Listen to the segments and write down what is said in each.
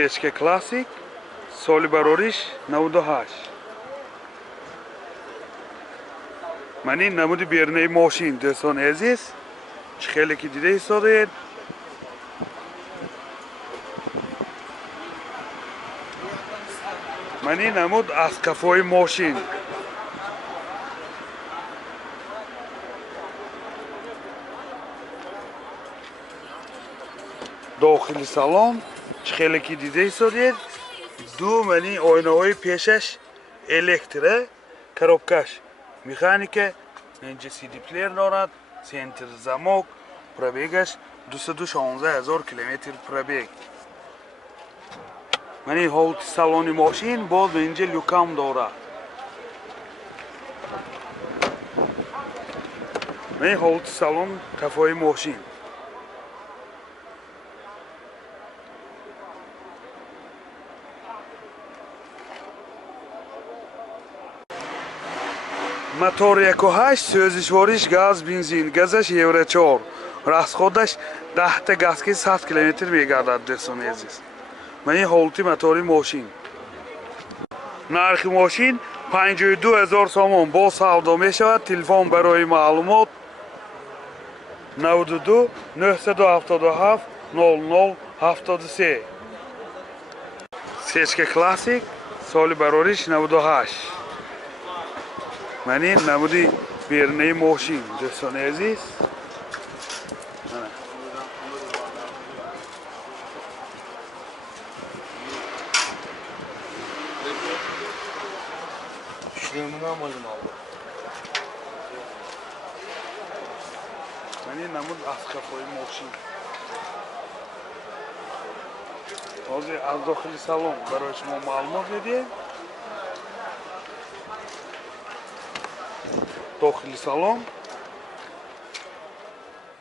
Сечка классик, соли барориш 98. Мани намуди бернаи мошин дӯстон азиз, чӣ хеле ки дида истодед. Мани намуд аз қафои мошин. дохили салон чӣ хеле ки дида истодед. ду мани ойнаҳои пешаш электра, коробкаш механика, инҷа CD плеер дорад, центр замок, пробегаш 216 000 километр пробег. мани ҳолати салони мошин боз инҷа люкам дорад. мани ҳолати салон қафои мошин. мотор 1.8 сӯзишвориш газ бензин, газаш евро 4, расходаш 10 та газки 100 км мегардад дӯстони азиз. мани ҳолати мотори мошин. нархи мошин 52 000 сомон бо савдо мешавад. телефон барои маълумот 92 977 0073. сечка классик, соли барориш 98. мани намуди бернаи мошин дӯстони азиз. мани намуд аз қафои мошин. ҳозир аз дохили салон барои шумо маълумот медиҳем. дохили салон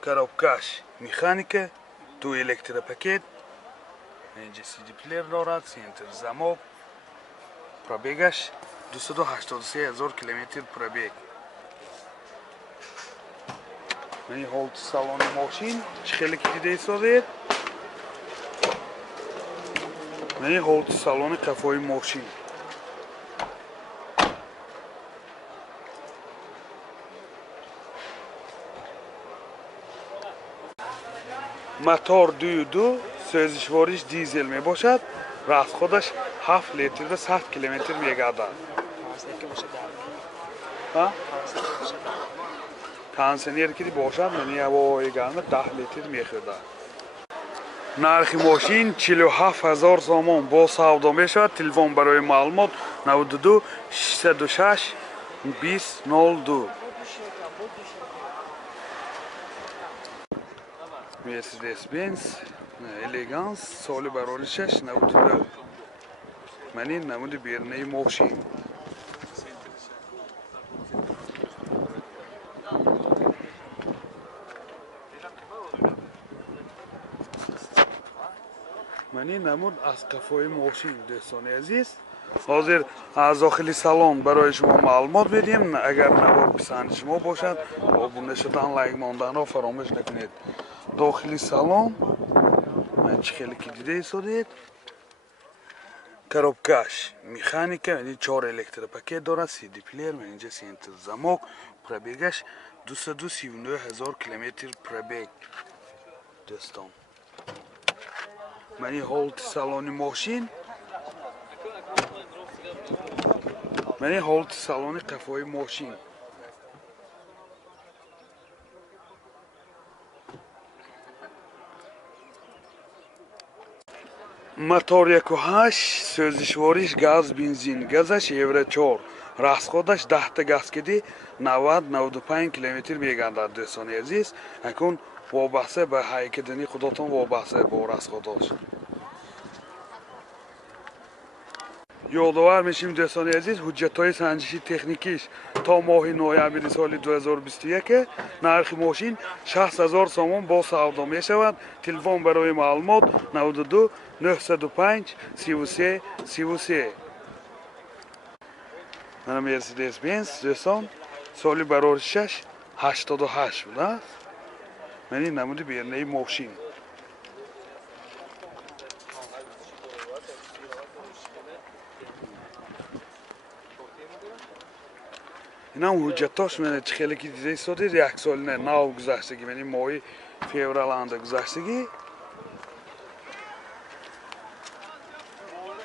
коробкаш механика, ду электропакет, инҷа CD плеер дорад, центр замок, пробегаш 283 000 километр пробег. мани ҳолати салони мошин чӣ хеле ки дида истодед. мани ҳолати салони қафои мошин. мотор 2.2 сӯзишвориш дизел мебошад. расходаш 7 литр ва 100 км мегардад. кондитсионер ки бошад, мани ҳавои гарма 10 литр мехӯрдад. нархи мошин 47 000 сомон бо савдо мешавад. телефон барои маълумот 92 606 2002. Mercedes Benz Elegance соли бароришаш 92. мани намуди бернаи мошин. мани намуд аз қафои мошин дӯстони азиз. ҳозир аз дохили салон барои шумо маълумот медиҳем. агар навор писанди шумо бошад, обуна шудан, лайк монданро фаромӯш накунед. дохили салон чӣ хеле ки дида истодед. коробкаш механика, 4 электропакет дорад, CD плеер, инҷа центр замок, пробегаш 239 000 километр пробег. дӯстон, мани ҳолати салони мошин. мани ҳолати салони қафои мошин. мотор 1.8 сӯзишвориш газ бензин, газаш евро 4, расходаш 10 та газкиди 90-95 км мегардад дӯстони азиз. акун вобаста ба ҳайкидани худотон вобаста бо расходош. ёдовар мешавем дӯстони азиз, ҳуҷҷатҳои санҷиши техникиш то моҳи ноябри соли 2021 нархи мошин 60 000 сомон бо савдо мешавад. телефон барои маълумот 92 905 33 33. мана Mercedes Benz дӯстон соли бароришаш 88 будааст. мани намуди бернаи мошин. اینم حجتاش من خیلی که دیده ایستادید یک سال نه ناو گذشتگی یعنی ماهی فیورال آنده گذشتگی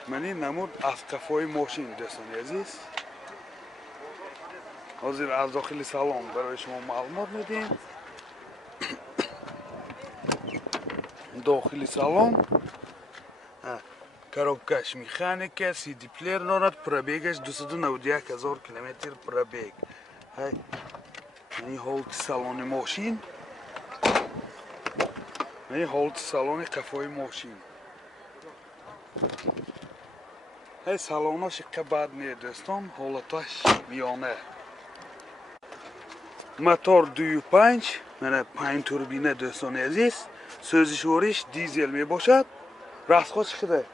منی نمود از کفای ماشین دوستان عزیز حاضر از داخل سالن برای شما معلومات میدیم داخل سالن коробкаш механика CD плеер дорад пробегаш 291,000 километр пробег این حالت سالن ماشین این حالت سالن کفای ماشین های سالناش که بد نیست دوستان حالتش میانه موتور 2.5 من 5 توربینه دوستان عزیز سوزشوریش دیزل می باشد راسخودش چقدر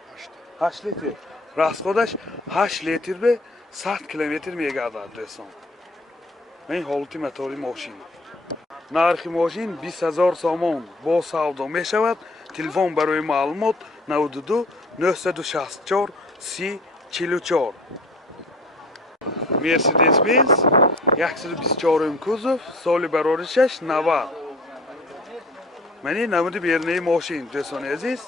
8 لیتر راسخودش 8 لیتر به 100 کیلومتر میگردد دوستان این حالت موتور ماشین نرخ ماشین 20,000 سوم با سودا می شود تلفن برای معلومات 92 964 30 44 مرسدس بنز 124 کوزوف سال برارشش 90 منی نمود بیرنه ماشین دوستان عزیز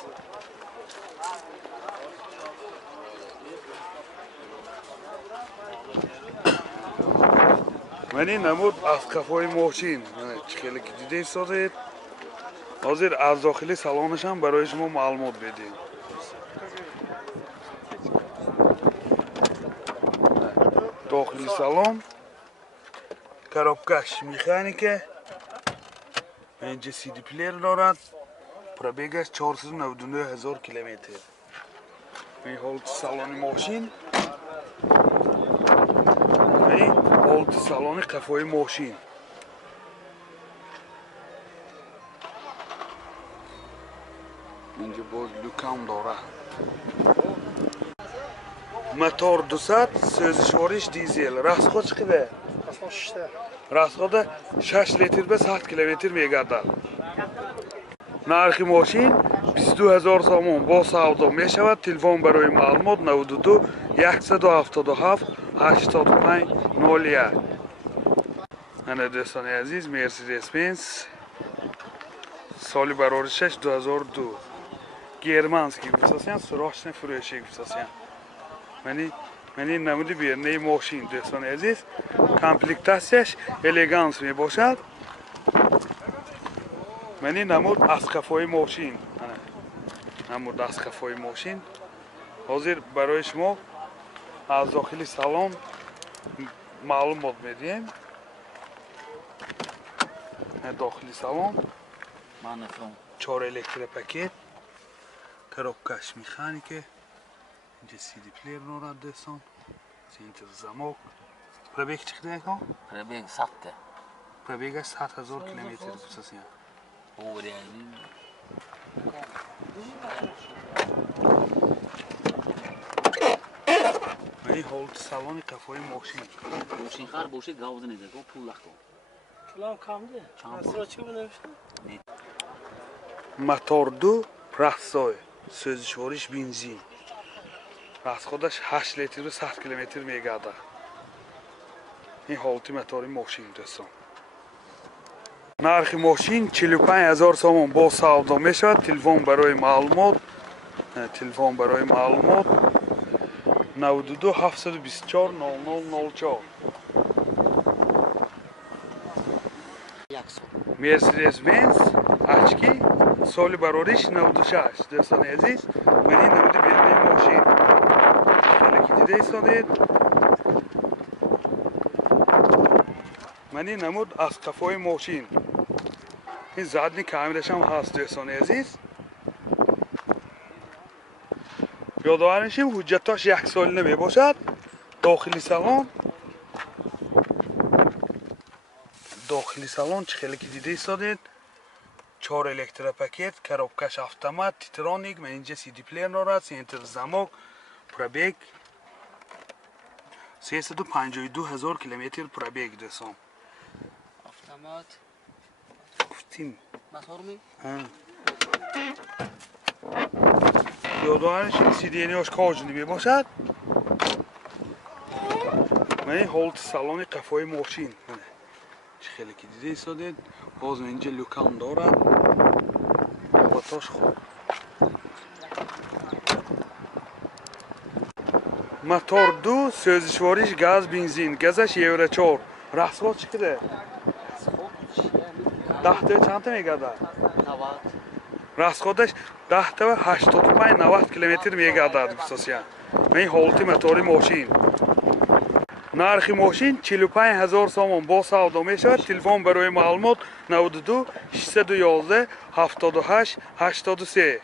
منی نمود از کفای ماشین خیلی که دیده ایستادید حاضر از داخلی سالانش هم برای شما معلومات بدیم داخلی سالن коробкаш механика اینجا CD پلیر دارد پرابیگش 499,000 کیلومتر این حالت سالن ماشین این حالت سالن کفای ماشین اینجا باز لوکام داره موتور 200 سوزشوریش دیزل راسخود چقدر راسخود 6 لیتر به 100 کیلومتر میگردد نرخ ماشین 22,000 سوم با سودا می شود تلفن برای معلومات 92 177 85 01 انا دوستان عزیز مرسدس بنز سال برارشش 2002 گرمانسکی высосян срочно фуршик высосян منی نمودی بیرنه ماشین دوستان عزیز کامپلکتاسیش الگانس می باشد منی نمود از کفای ماشین نمود از کفای ماشین حاضر برای شما از داخل سالن معلومات میدیم داخل سالن 4 الکتریک پاکت коробкаш механика اینجا CD پلیر دارد دوستان اینجا زمک پرابیگ چقدر کن؟ پرابیگ 100 پرابیگش 100,000 کیلومتر بسازیم این حالت سالن کفای ماشین ماشین خر باشه گاوز نیده گو پول لخت پولم کم ده اصلا چی بنوشتم موتور 2 پراسای سوزشوریش بنزین از خودش 8 لیتر به 100 کیلومتر میگردد این حالت موتور ماشین دوستان نرخ ماشین 45,000 سوم با سودا می شود تلفن برای معلومات 92 724 0004 مرسدس بنز اچکی سال برارش 96 دوستان عزیز منی نمود بیرنه ماشین خیلی که دیده ایستادید منی نمود از کفای ماشین این زدنی کاملش هم هست دوستان عزیز یادآورشیم حجتاش 1 سال نمی باشد داخلی سالن چه خیلی که دیده ایستادید 4 الکتریک پاکت коробкаш автомат تیترونیک من اینجا CD پلیر دارد سنتر زمک پرابیگ 352,000 کیلومتر پرابیگ دوستان автомат گفتیم موتور می یادآورشیم CD اینیاش کاج نمی باشد من این حالت سالن قفای ماشین چه خیلی که دیده ایستادید باز اینجا لوکان دارد باتاش خوب موتور 2 سوزشواریش گاز بنزین گازش یورو 4 راسخود چقدر خود چیه 10 چند تا میگرده 90 راسخودش 10 تا 85 90 کیلومتر میگرده دوستان من این حالت موتور ماشین нархи мошин 45000 сомон бо савдо мешавад. Телефон барои маълумот 92 611 78 83